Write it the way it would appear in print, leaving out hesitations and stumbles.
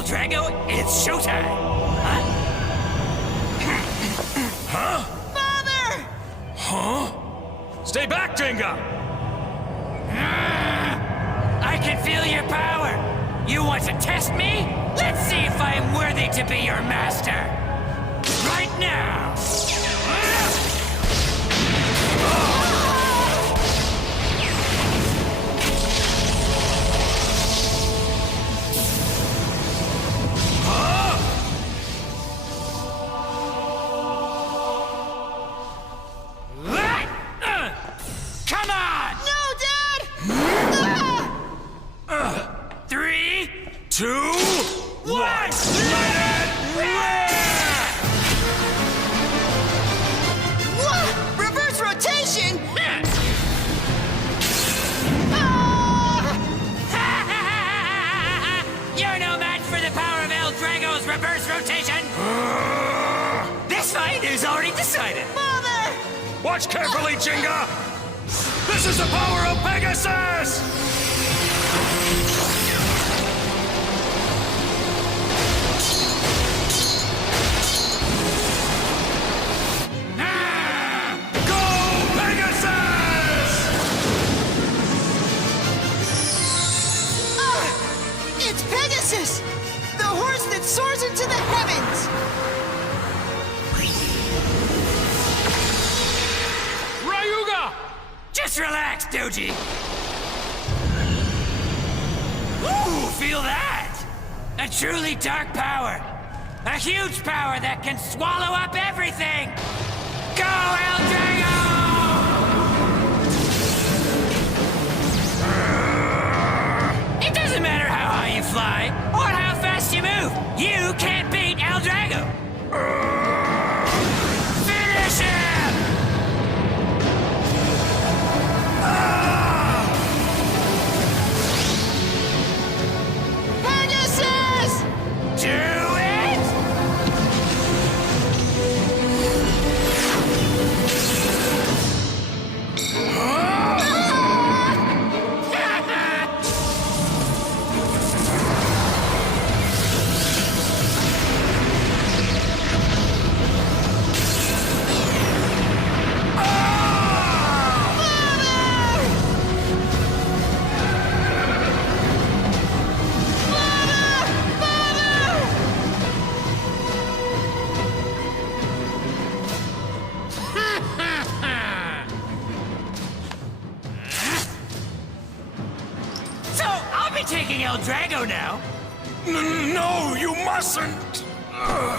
El Drago, it's showtime! Huh? Huh? Father! Huh? Stay back, Jenga! I can feel your power! You want to test me? Let's see if I am worthy to be your master! Right now! Come on! No, Dad! Ah! 3, 2, 1! Let it rip! What? Reverse rotation? Ah! You're no match for the power of El Drago's reverse rotation! This fight is already decided! Father! Watch carefully, Jenga! This is the power of Pegasus! Go, Pegasus! Ah! It's Pegasus! The horse that soars into the heavens! Ryuga! Just relax, Doji! Ooh, feel that? A truly dark power! A huge power that can swallow up everything! Go, El Drago! It doesn't matter how high you fly, or how fast you move! You can't beat El Drago! Finish him! Pegasus! Do it! So, I'll be taking El Drago now. No, you mustn't!